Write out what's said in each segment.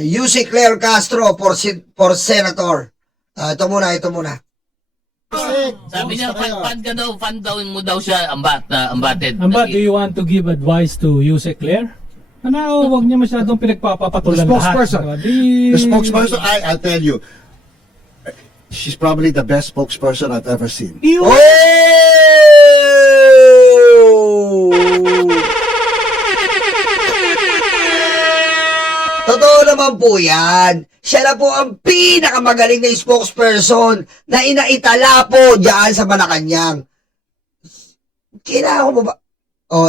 Yusek Claire Castro for Senator. Ito muna. Sabi niya, fan daw mo daw siya, ambated. Ambat, do you want to give advice to Yusek Claire? Ano, huwag niya masyadong pinagpapapatulan The spokesperson. lahat. The spokesperson, I'll tell you, she's probably the best spokesperson I've ever seen. Oh! Totoo naman po yan. Siya na po ang pinakamagaling na spokesperson na inaitala po dyan sa Malacanang. Kailangan mo ba?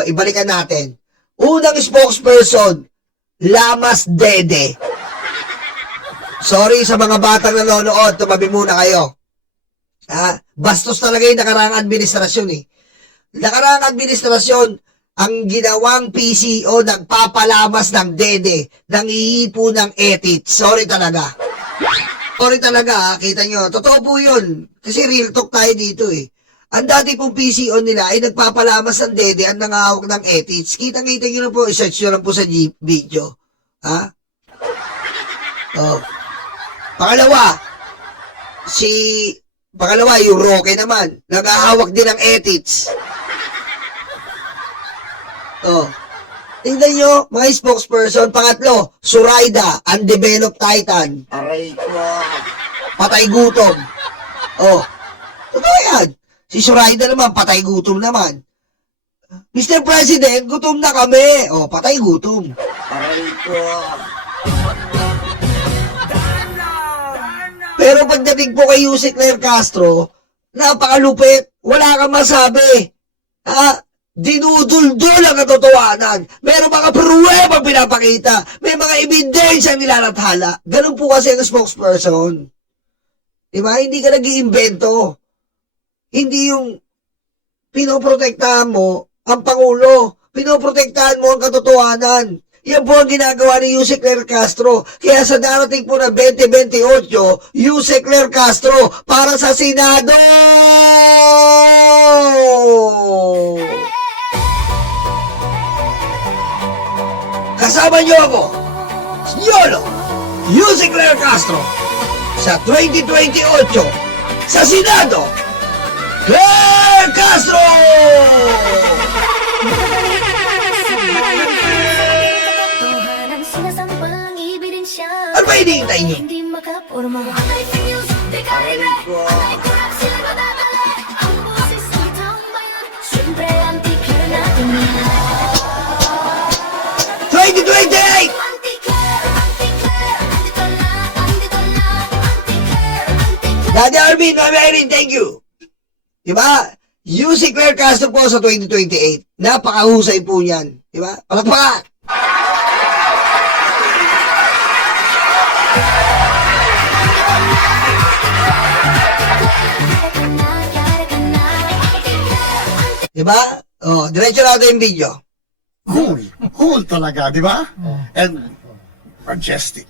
Ibalikan natin. Unang spokesperson, Lamas Dede. Sorry sa mga batang nanonood, tumabi muna kayo. Bastos talaga yung nakaraang administrasyon eh. Nakaraang administrasyon, ang ginawang PCO nagpapalamas ng dede, nangihipo ng ethics. Sorry talaga. Sorry talaga, kita nyo. Totoo po yun. Kasi real talk tayo dito eh. Ang dati pong PCO nila ay nagpapalamas ng dede ang nangahawak ng ethics. Kita-kita nyo na po, search nyo lang po sa video. Pangalawa, yung Roque naman, nagahawak din ng ethics. Tingnan nyo, mga spokesperson. Pangatlo, Suraida, undeveloped titan. Aray ko. Patay gutom. Totoo yan. Si Suraida naman, patay gutom naman. Mr. President, gutom na kami. Patay gutom. Aray ko. Pero pagdating po kay Yusek Claire Castro, napakalupit. Wala kang masabi. Dinuduldul ang katotohanan. Meron mga pruwebang pinapakita. May mga ebidensya nilalathala. Ganun po kasi ang spokesperson. Diba? Hindi ka nag-iimbento. Hindi yung pinoprotektahan mo ang Pangulo. Pinoprotektahan mo ang katotohanan. Yan po ang ginagawa ni Yusek Claire Castro. Kaya sa darating po ng 2028, Yusek Claire Castro para sa Senado! Kasama niyo ako, Yolo, Yusek Claire Castro, sa 2028, sa Senado, Claire Castro! Ano ba hinihintay niyo? Daddy Arvin, Mami Irene, thank you. Diba? Yusek Claire Castro po sa 2028. Napakahusay po niyan. Diba? Palakpakan! Diba? Diretso natin yung video. Cool talaga, di ba? And majestic.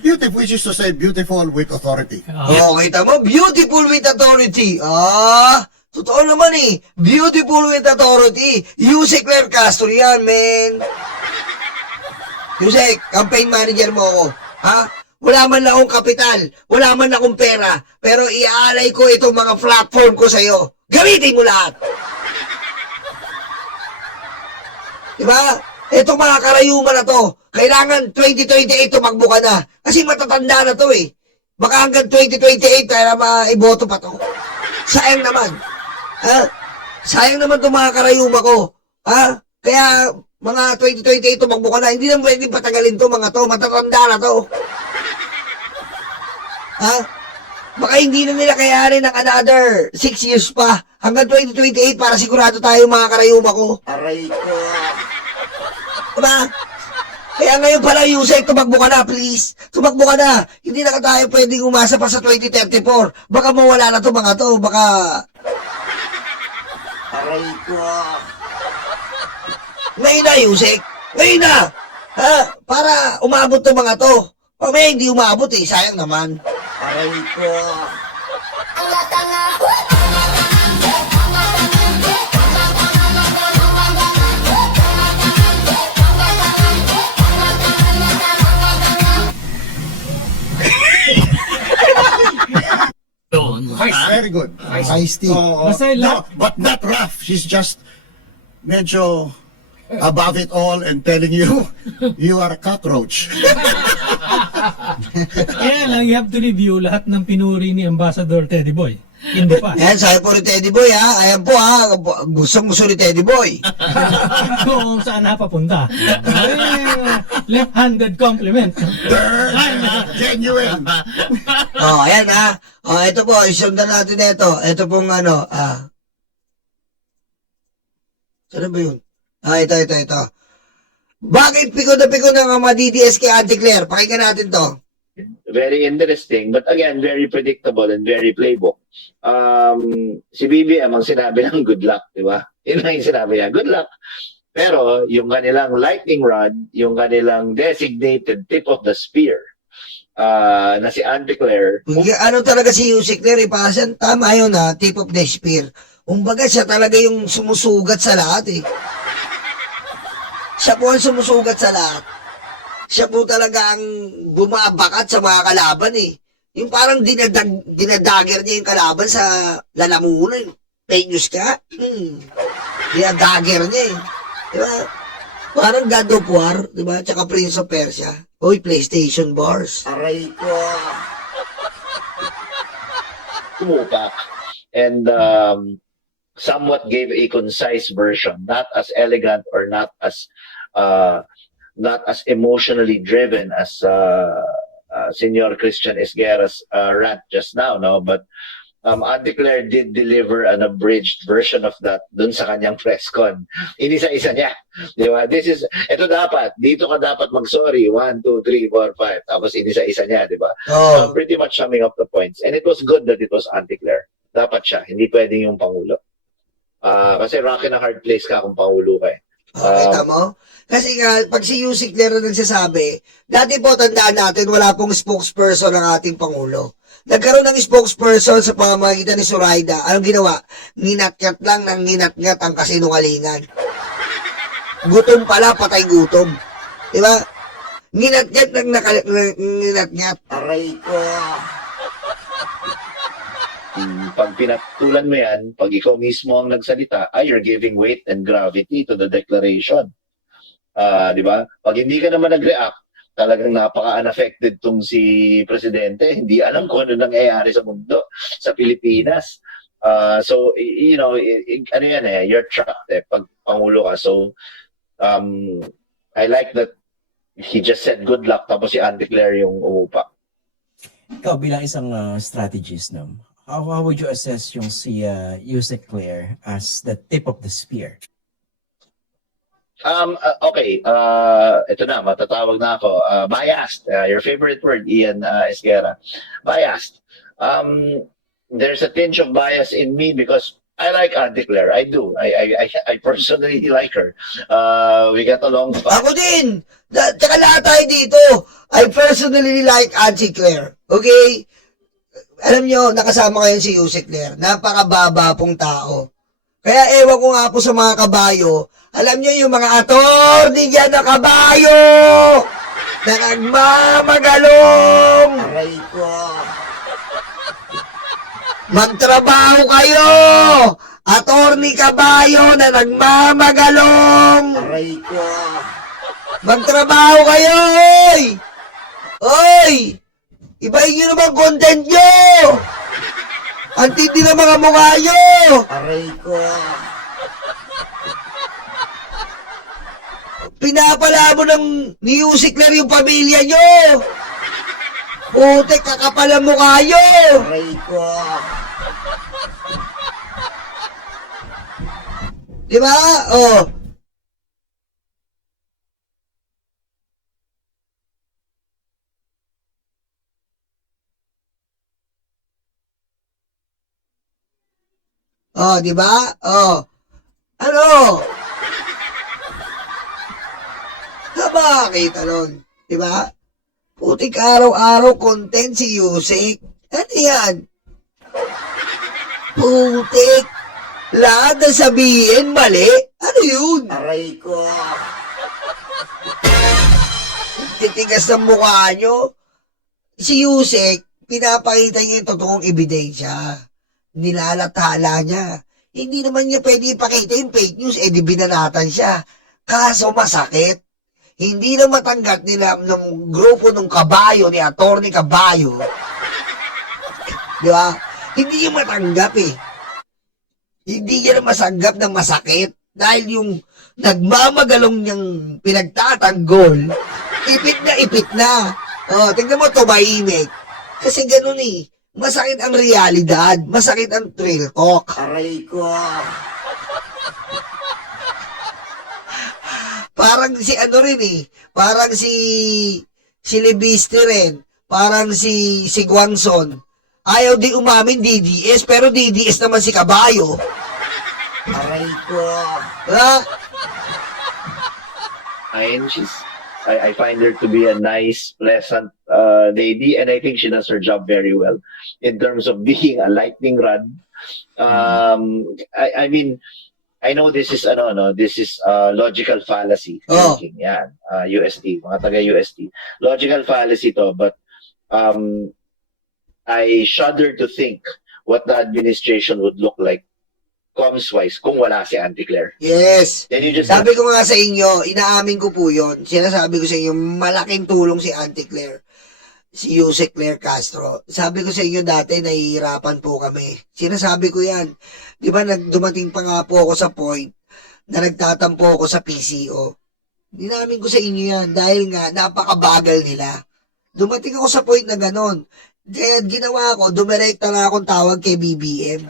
Beautiful, which is to say beautiful with authority. Kita mo? Beautiful with authority. Totoo naman eh. Beautiful with authority. Yusek Claire Castro yan, man. Yusek, campaign manager mo ako. Wala man lang akong kapital. Wala man akong pera. Pero iaalay ko itong mga platform ko sa'yo. Gamitin mo lahat. Diba? Itong mga karayuman na to, kailangan 2028 tumakbo ka na. Kasi matatanda na to eh. Baka hanggang 2028 kaya maiboto pa to. Sayang naman. Sayang naman itong mga karayuma ko. Kaya mga 2028 tumakbo ka na. Hindi naman pwedeng patagalin to mga to. Matatanda na to. Baka hindi na nila kayanin ng another 6 years pa. Hanggang 2028 para sigurado tayo mga karayuma ko. Aray ko. Diba? Kaya ngayon pala, Yusek, tumakbo ka na, please. Tumakbo ka na. Hindi na tayo pwedeng umasa pa sa 2034. Baka mawala na to mga to. Baka... Aray ko. Ngayon na, Yusek. Ngayon na. Para umabot to mga to. Mamaya hindi umabot eh. Sayang naman. Aray ko. Very good. Feisty. Oo. Basta No, but not rough. She's just medyo above it all and telling you, you are a cockroach. Kaya lang, you have to review lahat ng pinuri ni Ambassador Teddy Boy. In the past. Ayan, sabi po ni Teddy Boy ha. Ayan po ha. Gustong-gusto ni Teddy Boy. Kung saan napapunta. Left-handed compliment. Genuine. Oh, ayan ha. Oh, ito po. Isundan natin ito. Ito pong ano. Saan ba yun? Ito. Bakit piko ng mga DDS kay Auntie Claire? Pakinggan natin to. Very interesting, but again, very predictable and very playbook. Si BBM ang sinabi ng good luck, di ba? Yun lang yung sinabi niya, good luck. Pero yung kanilang lightning rod, yung kanilang designated tip of the spear, na si Auntie Claire, Ano talaga si Yusik Claire? Ipasan, tama yun ha. Tip of the spear. Umbaga siya talaga yung sumusugat sa lahat eh. Siya po ang sumusugat sa lahat. Siya po talaga ang bumabakat sa mga kalaban eh. Yung parang dinadagger niya yung kalaban sa lalamunan. Fake news ka? Dinadagger niya eh. Diba? Parang God of War, diba? Tsaka Prince of Persia. Uy, PlayStation bars. Aray ko. tumupak and somewhat gave a concise version, not as elegant or not as emotionally driven as Senor Christian Esguerra's rant just now, no? But Auntie Claire did deliver an abridged version of that dun sa kanyang press con. Inisa-isa niya. Di ba? Dito ka dapat mag-sorry. 1, 2, 3, 4, 5. Tapos inisa-isa niya, di ba? Oh. Pretty much summing up the points. And it was good that it was Auntie Claire. Dapat siya. Hindi pwedeng yung Pangulo. Kasi rock and a hard place ka kung Pangulo ka eh. Kita mo? Kasi nga, pag si Yusik Claire na nagsasabi, dati po tandaan natin, wala pong spokesperson ng ating Pangulo. Nagkaroon ng spokesperson sa pamamagitan ni Zoraida. Anong ginawa? Nginatngat lang ng nginatngat ang kasinungalingan. Gutom pala, patay gutom. Diba? Nginatngat ng nginatngat. Aray ko. Pag pinatulan mo yan, pag ikaw mismo ang nagsalita, you're giving weight and gravity to the declaration. Di ba? Pag hindi ka naman nag-react, talagang napaka-unaffected tong si Presidente. Hindi alam kung ano nangyayari sa mundo, sa Pilipinas. So, you know, ano yan eh, you're trapped eh, pag Pangulo ka. So, I like that he just said good luck, tapos si Auntie Claire yung umupa. Ikaw bilang isang strategist, no? How would you assess yung si Yusek Claire as the tip of the spear? Okay, ito na, matatawag na ako. Biased, your favorite word, Ian Esguerra. Biased. There's a tinge of bias in me because I like Auntie Claire. I do. I personally like her. We get along fine. Ako din! Tsaka lahat tayo dito. I personally like Auntie Claire. Okay? Alam nyo, nakasama kayo si Yusek Claire. Napakababa pong tao. Kaya ewan ko nga po sa mga kabayo, alam nyo yung mga attorney dyan na kabayo na nagmamagalong. Aray ko. Magtrabaho kayo! Attorney kabayo na nagmamagalong. Aray ko. Magtrabaho kayo! Oy! Oy! Ibahin nyo naman content nyo! Ang tindi ng mga mukha nyo! Aray ko. Pinapala mo ni Yusek Claire yung pamilya nyo! Putek, kakapal ang mukha nyo! Aray ko. Diba? Oh. Oh, di ba? Oh. Ano? Nakakita nun. Di ba? Putik araw-araw content si Yusek. Ano yan? Putik. Lahat na sabihin mali. Ano yun? Aray ko. Titigas ng mukha nyo. Si Yusek, pinapakita niya yung totoong ebidensya. nilalathala niya. Hindi naman niya pwede ipakita yung fake news, di binanatan siya. Kaso masakit. Hindi na matanggap nila ng grupo ng Kabayo, ni Atty. Kabayo. Di ba? Hindi niya matanggap Hindi niya na masanggap na masakit. Dahil yung nagmamagalong niyang pinagtatanggol, ipit na. Tingnan mo, tumahimik. Kasi ganun masakit ang realidad. Masakit ang trail talk. Aray ko. Parang si ano rin parang si Libiste rin, parang si Guangson. Ayaw di umamin DDS, pero DDS naman si Kabayo. Aray ko. Ha? And I find her to be a nice, pleasant lady, and I think she does her job very well in terms of being a lightning rod. I mean, I know this is logical fallacy thinking. Yan, UST, mga taga UST. Logical fallacy to, but I shudder to think what the administration would look like comms-wise kung wala si Auntie Claire. Yes. Then you just Sabi ko nga sa inyo, inaamin ko po yun. Sinasabi ko sa inyo, malaking tulong si Auntie Claire. Si Yusek Claire Castro. Sabi ko sa inyo dati, nahihirapan po kami. Sinasabi ko yan. Di ba, dumating pa nga po ako sa point na nagtatampo ako sa PCO. Dinamin ko sa inyo yan dahil nga napakabagal nila. Dumating ako sa point na ganon. Kaya ginawa ko, dumirekta na akong tawag kay BBM.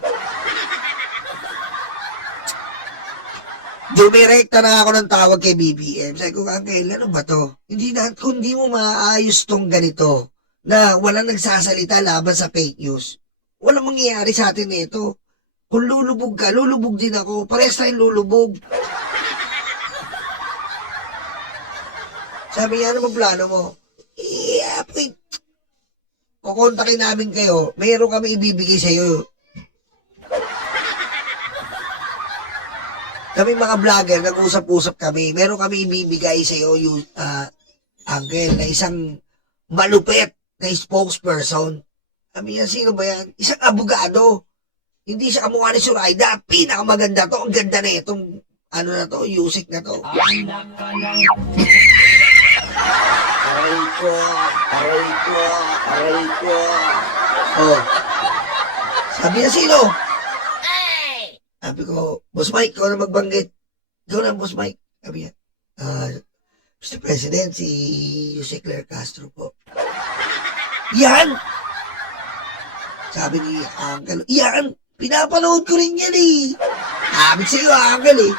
Dumirekta na ako ng tawag kay BBM. Sabi ko, Uncle, ano ba to? Kung di mo maayos tong ganito, na walang nagsasalita laban sa fake news, walang mangyayari sa atin nito. Kung lulubog ka, lulubog din ako. Parehas tayong lulubog. Sabi niya, ano bang plano mo? Kukontakin namin kayo. Mayroon kami ibibigay sa iyo. Kami mga vlogger, nag-usap-usap kami. Meron kami ibibigay sa iyo, Uncle, na isang malupit na spokesperson. Sabi niya, sino ba yan? Isang abogado. Hindi siya kamukha ni Suraida. Pinakamaganda to. Ang ganda na itong, Yusek na to. Aray ko. Aray ko. Aray ko. Oh. Sabi niya, sino? Sabi ko, Boss Mike, ikaw na magbanggit. Ikaw na, Boss Mike. Sabi niya, Mr. President, si Jose Claire Castro po. Yan! Sabi ni Uncle, yan! Pinapanood ko rin yan Sabi sa'yo, Uncle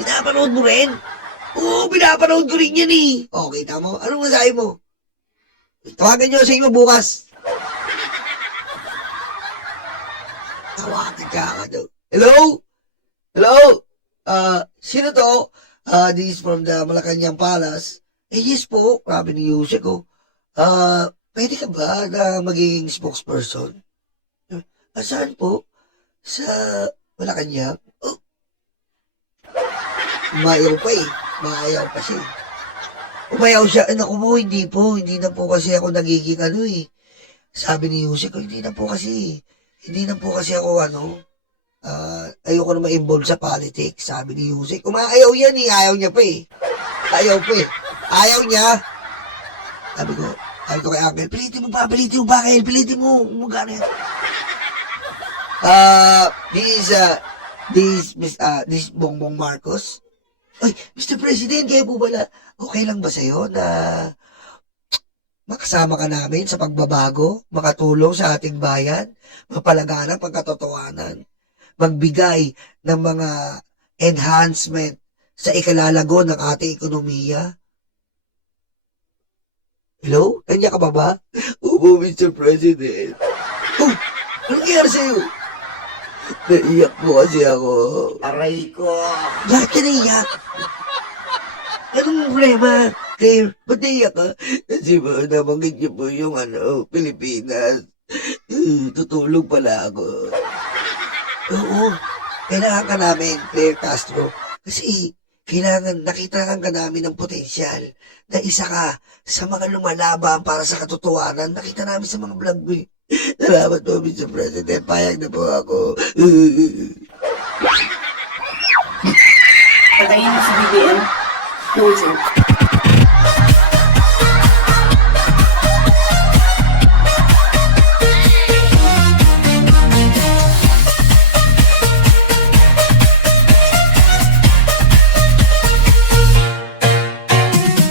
Pinapanood mo rin? Oo, pinapanood ko rin yan Okay, tama. Anong masahe mo? Tawagan niyo sa inyo bukas. Tawagan ka daw. Hello? Hello? Sino to? This is from the Malacanang Palace. Yes po. Grabe ni Yusek ko. Pwede ka ba na maging spokesperson? Saan po? Sa Malacanang? Oh. Umayaw pa Maayaw pa siya Umayaw siya. Naku po, hindi po. Hindi na po kasi ako nagiging Sabi ni Yusek ko, hindi na po kasi ako ayoko na ma-involve sa politics, sabi ni Yusek. Ayaw yan ayaw niya pa Ayaw niya. Sabi ko kay Uncle, pilitin mo ba, Uncle, pilitin mo, magana yan. This Bongbong Marcos. Ay, Mr. President, kaya po ba okay lang ba sa'yo na makasama ka namin sa pagbabago, makatulong sa ating bayan, mapalaganap ang katotohanan, magbigay ng mga enhancement sa ikalalago ng ating ekonomiya? Hello? Kanya ka ba? Opo, Mr. President. Oh, anong nangyari sa'yo? Naiyak po kasi ako. Aray ko. Bakit ka naiyak? Anong problema? Claire, ba't naiyak ka? Kasi ba, nabanggit niyo po yung Pilipinas. Tutulog pala ako. Oo, kailangan ka namin, Claire Castro. Kasi kailangan nakita ka namin ng potensyal na isa ka sa mga lumalaban para sa katotohanan. Nakita namin sa mga vlog mo. Salamat po, Mr. President. Payag na po ako. Patayin si BBM. Closing.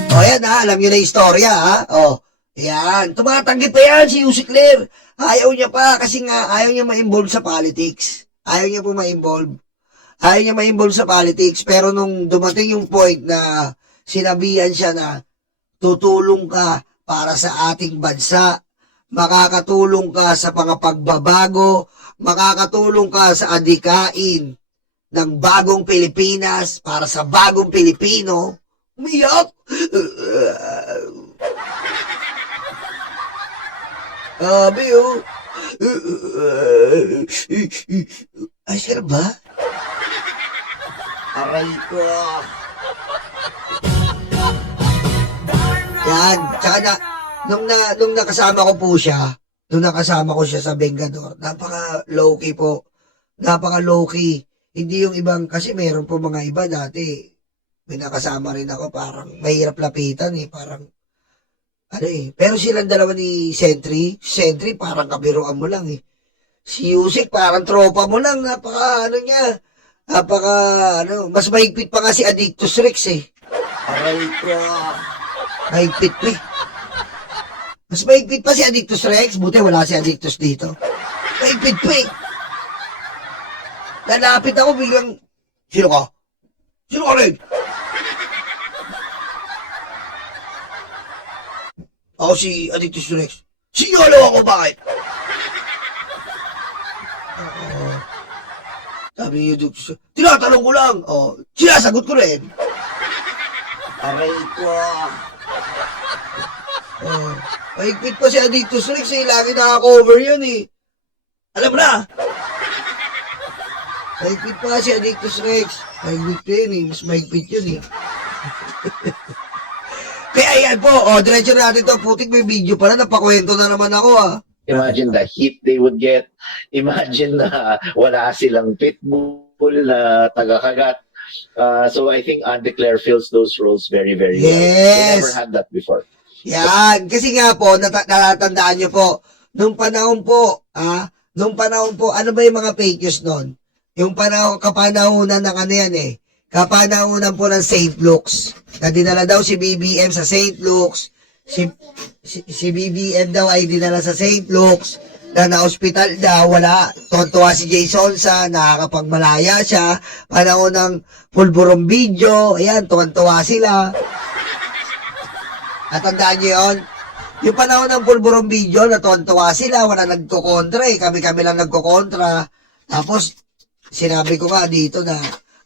O yan ha, alam nyo na yung istorya ha. O, yan. Tumatanggi pa yan si Yusek Ler. Ayaw niya pa kasi nga ayaw niya ma-involve sa politics. Ayaw niya po ma-involve. Ayaw niya ma-involve sa politics. Pero nung dumating yung point na sinabihan siya na tutulong ka para sa ating bansa, makakatulong ka sa pagbabago, makakatulong ka sa adikain ng bagong Pilipinas para sa bagong Pilipino, umiyak. Sabi oh. Ay, sir ba? Aray ko. Yan. Tsaka na, nung nakasama ko po siya, sa Bengador, napaka low-key po. Napaka low-key. Hindi yung ibang, kasi meron po mga iba dati, may nakasama rin ako, parang mahirap lapitan eh, parang, ano eh. Pero silang dalawa ni Sentry parang kabiruan mo lang eh. Si Yusek parang tropa mo lang, mas mahigpit pa nga si Addictus Rex eh. Aray ko. Mahigpit pa eh. Mas mahigpit pa si Addictus Rex, buti wala si Addictus dito. Mahigpit pa eh. Lalapit ako biglang, sino ka? Sino ka rin? Ako si Addictus Rex. Sinolo ako, bakit? Sabi niyo, Addictus, tinatanong ko lang. Sinasagot ko rin. Aray ko. Mahigpit pa si Addictus Rex eh. Lagi naka-cover yun eh. Alam mo na. Mahigpit pa si Addictus Rex. Mahigpit yun eh. Mas mahigpit yun eh. Kaya yan po, diretso natin to. Putik may video pala, napakwento na naman ako ah. Imagine the heat they would get. Imagine na wala silang pitbull na taga-kagat. So I think Ante Claire fills those roles very, very well. We never had that before. Yan. Kasi nga po, natatandaan nyo po, nung panahon po, ano ba yung mga fake news nun? Yung kapanahonan ng ano yan eh. Kapanahonan po ng St. Luke's. Na dinala daw si BBM sa St. Luke's. Si BBM daw ay dinala sa St. Luke's. Na na-hospital daw, wala. Tontuwa si Jason sa nakakapagmalaya siya. Panahon ng pulburong video. Ayan, tuwan-tuwa sila. At tandaan nyo yun? Yung panahon ng pulburong video, natuwan-tuwa sila. Wala nagkokontra eh. Kami-kami lang nagkokontra. Tapos, sinabi ko nga dito na,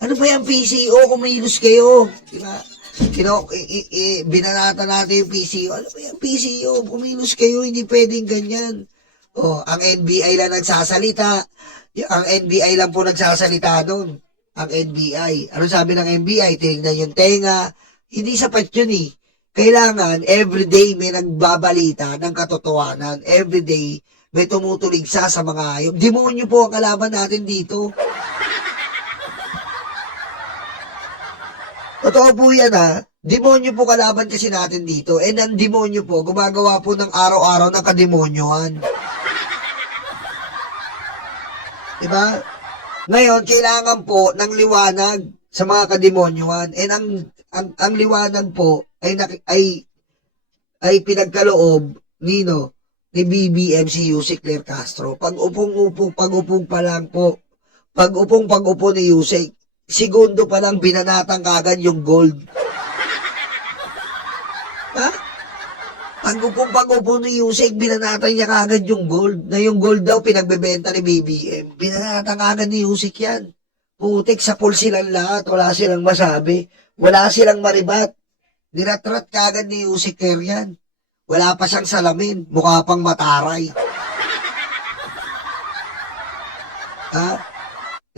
ano ba yung PCO? Kumilos kayo. Diba? Binanata natin yung PCO. Ano ba yung PCO? Kumilos kayo. Hindi pwedeng ganyan. Ang NBI lang nagsasalita. Ang NBI lang po nagsasalita doon. Ang NBI. Ano sabi ng NBI? Tinignan yung tenga. Hindi sapat yun eh. Kailangan, everyday may nagbabalita ng katotohanan. Everyday may tumutuligsa sa mga hayop. Demonyo po ang kalaban natin dito. Totoo po yan ha. Demonyo po kalaban kasi natin dito. And ang demonyo po, gumagawa po ng araw-araw ng kademonyohan. Diba? Ngayon, kailangan po ng liwanag sa mga kademonyohan. And ang liwanag po ay pinagkaloob ni BBM si Yusek Ler Castro. Pag-upong ni Yusek, segundo pa lang binanatang kagad yung gold. Ha? Pag-upong ni Yusek, binanatang niya kagad yung gold. Na yung gold daw pinagbebenta ni BBM. Binanatang kagad ni Yusek yan. Putik, sa pool silang lahat. Wala silang masabi. Wala silang maribat. Niratrat kagad ni Yusek Ler yan. Wala pa siyang salamin. Mukha pang mataray. Ha?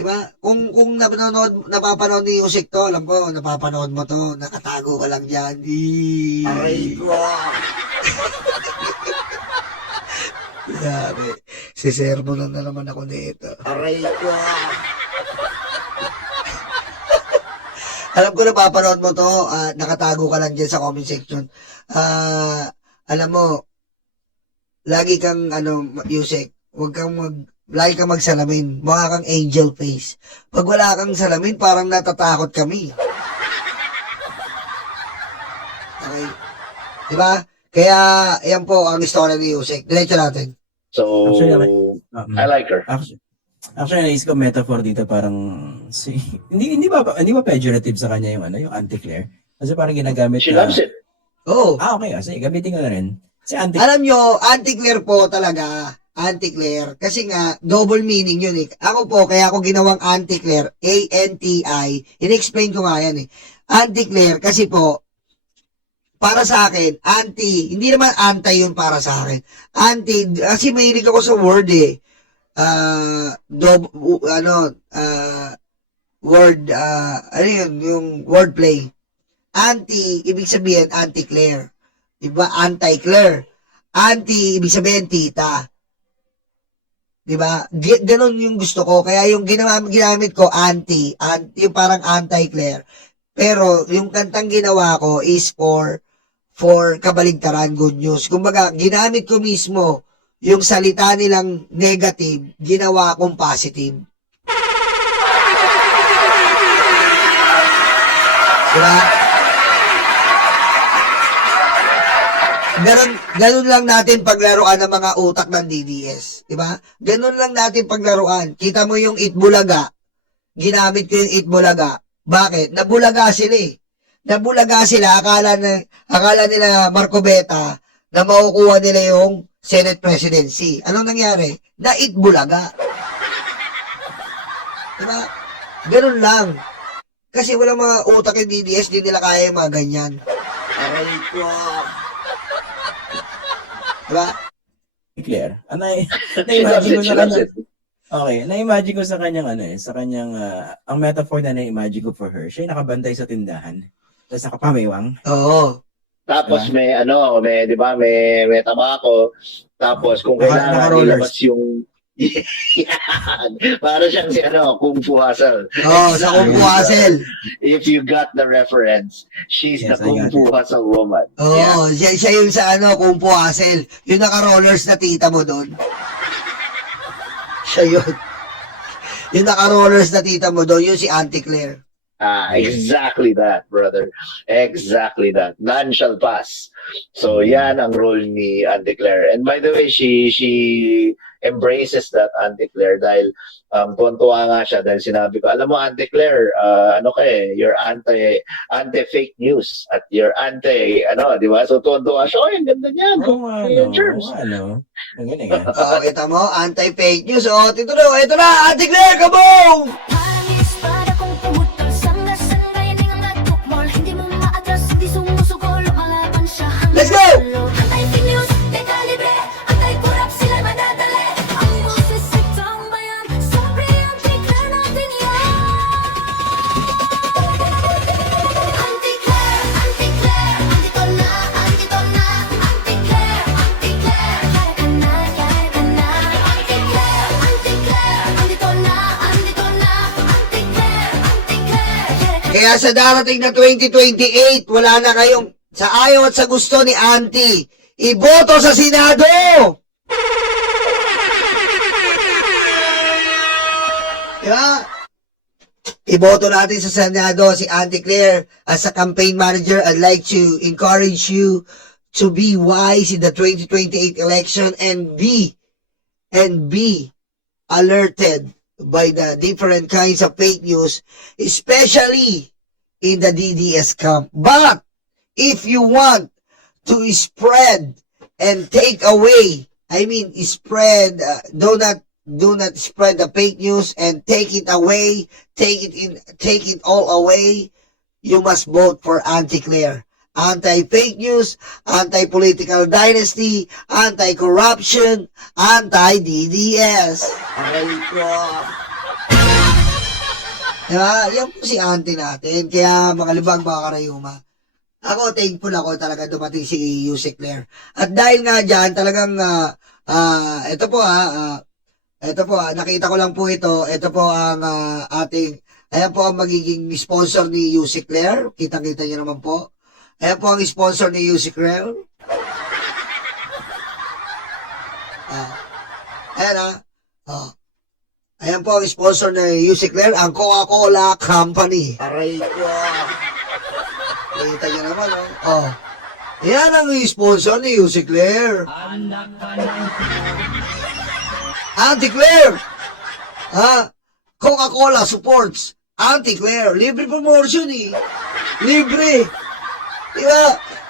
ba? Kung napapanood ni Yusek to, alam ko, napapanood mo to, nakatago ka lang dyan. Aray ko! Grabe. Si Sermo na naman ako dito. Aray ko! Alam ko napapanood mo to, nakatago ka lang dyan sa comment section. Alam mo, lagi kang, Yusek, lagi kang magsalamin. Mukha kang angel face. Pag wala kang salamin, parang natatakot kami. Okay? Diba? Kaya, yan po ang istorya ni Yusek. Diretso natin. So, Actually, I like her. Actually, naisip ko metaphor dito parang hindi ba pejorative sa kanya yung yung anti-Claire? Kasi parang ginagamit She loves it. Oh. Okay, kasi gamitin ko na rin. Si anti Alam nyo, anti-Claire po talaga. Anti-Claire. Kasi nga, double meaning yun eh. Ako po, kaya ako ginawang anti-Claire, A-N-T-I, in-explain ko nga yan eh. Anti-Claire, kasi po, para sa akin, hindi naman anti yun para sa akin. Kasi mahilig ako sa word eh. Yung wordplay. Ibig sabihin, anti-Claire. Diba? Anti-Claire. Anti, ibig sabihin, tita. Diba? Ganon yung gusto ko. Kaya yung ginamit ko, yung parang anti-Claire. Pero, yung kantang ginawa ko is for kabaligtaran, good news. Kumbaga, ginamit ko mismo yung salita nilang negative, ginawa kong positive. Diba? Ganun lang natin paglaruan ng mga utak ng DDS. Diba? Ganun lang natin paglaruan. Kita mo yung Itbulaga. Ginamit ko yung Itbulaga. Bakit? Nabulaga sila eh. Nabulaga sila, akala nila Marcobeta na makukuha nila yung Senate presidency. Anong nangyari? Naitbulaga. Diba? Ganun lang. Kasi walang mga utak yung DDS, di nila kaya yung mga ganyan. Aray ko. Diba? Claire. She loves it. She loves it. Okay, na-imagine ko sa kanyang ang metaphor na na-imagine ko for her, siya yung nakabantay sa tindahan. Tapos nakapamiwang. Oo. Tapos may di ba, may tabako. Tapos kung kailangan Naka-rollers. ilabas yung yan. Para siyang si Kung Fu Hustle. Oo, sa Kung Fu Hustle. If you got the reference, she's Yes, the Kung I got Fu Hustle woman. Oo, siya yung sa Kung Fu Hustle. Yung naka-rollers na tita mo doon. Siya yun. Yung naka-rollers na tita mo doon, yun si Auntie Claire. Exactly that, brother. Exactly that. None shall pass. So, yan ang role ni Auntie Claire. And by the way, she embraces that Auntie Claire dahil tuwan-tuwa nga siya dahil sinabi ko, alam mo, Auntie Claire, you're anti-fake news at you're di ba? So, tuwan-tuwa siya, ang ganda niyan. Yung germs. Ang galing ah. Oo, kita mo, anti-fake news. O, ito na, Auntie Claire, kabong! Let's go! Kaya sa darating na 2028, wala na kayong sa ayaw at sa gusto ni Auntie. Iboto sa Senado! Diba? Iboto natin sa Senado si Auntie Claire as a campaign manager. I'd like to encourage you to be wise in the 2028 election and be alerted by the different kinds of fake news, especially in the DDS camp. But if you want to spread and take away, do not spread the fake news and take it away, take it all away, you must vote for Auntie Claire. Anti-fake news, anti-political dynasty, anti-corruption, anti-DDS. Aray ko. Diba? Yan po si auntie natin. Kaya mga libag, mga karayuma. Ako, thankful ako talaga dumating si Yusek Claire. At dahil nga dyan, talagang, ito po nakita ko lang po ito. Ito po ang ating, ayan po ang magiging sponsor ni Yusek Claire. Kitang-kita niyo naman po. Ayan po ang sponsor ni Yusek Claire. Ayan ayan po ang sponsor ni Yusek Claire, ang Coca-Cola Company. Aray ko. Kita niyo naman, oh. Yan ang sponsor ni Yusek Claire. Auntie Claire. Coca-Cola supports Auntie Claire. Libre promotion eh. Libre. Diba?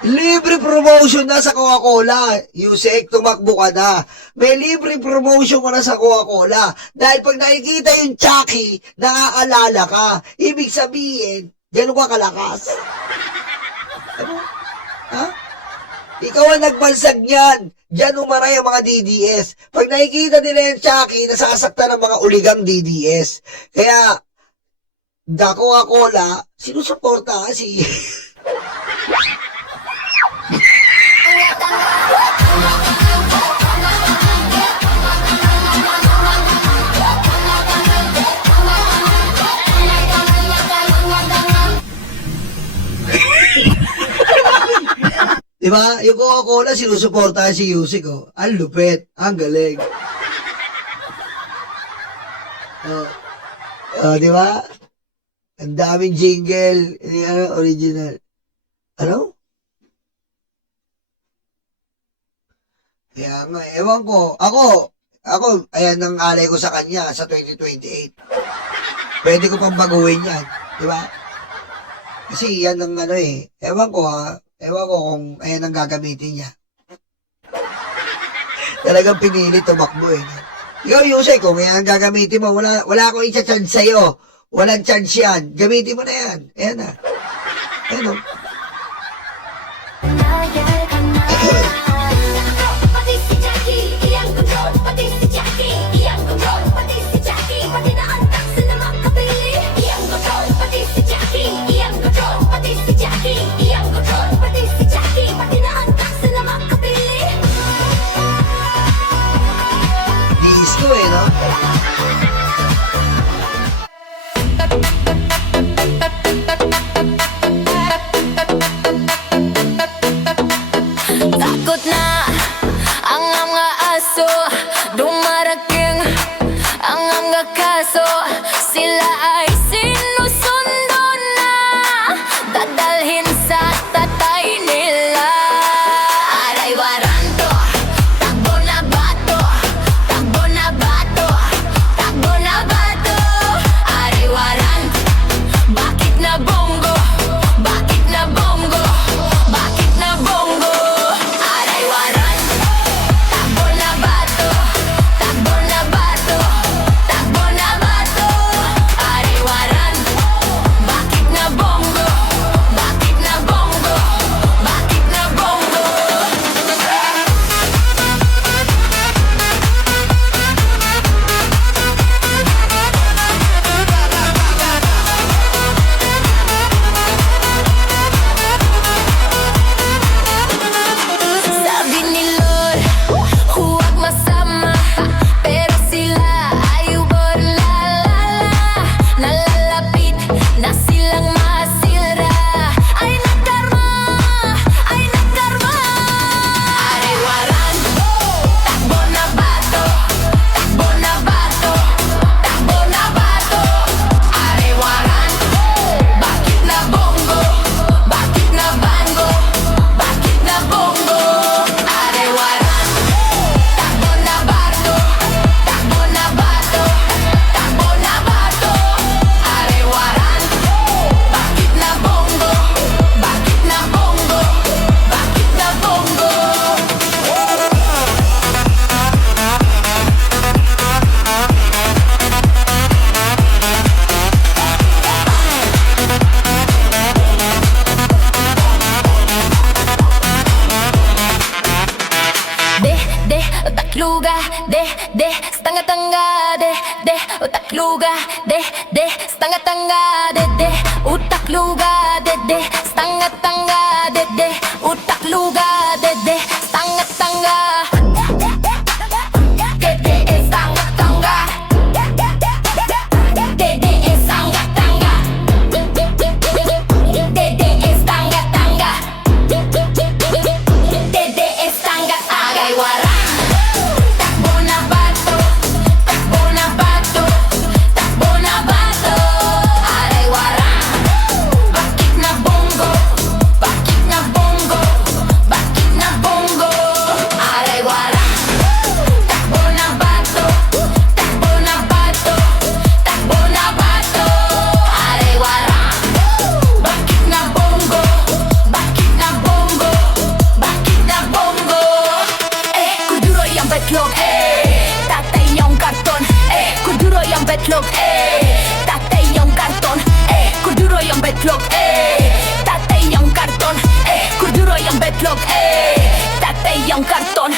Libre promotion na sa Coca-Cola. Yusek, tumakbo ka na. May libre promotion ka na sa Coca-Cola. Dahil pag nakikita yung Chucky, nakaalala ka. Ibig sabihin, gano'n ka kalakas. Ano? Ha? Ikaw ang nagbansag niyan. Diyan umaray ang mga DDS. Pag nakikita nila yung Chucky, nasasaktan ng mga uligang DDS. Kaya, the Coca-Cola, sinusuporta si... Diba? Yung Coca-Cola, sinusuporta si Yusek, oh. Ang lupit. Ang galing. Diba? Ang daming jingle. Original. Ano? Kaya nga, ewan ko. Ako, ayan ang alay ko sa kanya sa 2028. Pwede ko pang baguhin yan. Diba? Kasi yan ang ewan ko kung ayan ang gagamitin niya. Talagang pinili tumakbo eh. Ikaw, Yusek, kung ayan ang gagamitin mo, wala akong i-chance sa'yo. Walang chance yan. Gamitin mo na yan. Ayan na. Ayan o. Disco eh, no? luga, de, stanga tanga, de, utak luga, de, stanga tanga, de, utak luga, de, stanga tanga, de, utak luga, de, stanga tanga. De, stanga tanga. De, stanga tanga. De, stanga tanga. De, stanga agay warang. Takbo na bato, takbo na bato, takbo na bato. Aray warang. Bakit na bongo, bakit na bongo, bakit na bongo. Aray warang. Takbo na bato, takbo na bato, takbo na bato. Aray warang. Bakit na bongo, bakit na bongo, bakit na bongo. Kuduro yung betlog, tatay yung karton. Kuduro yung betlog, tatay yung karton. Kuduro yung betlog, tatay yung karton. Kuduro yung betlog, tatay yung karton.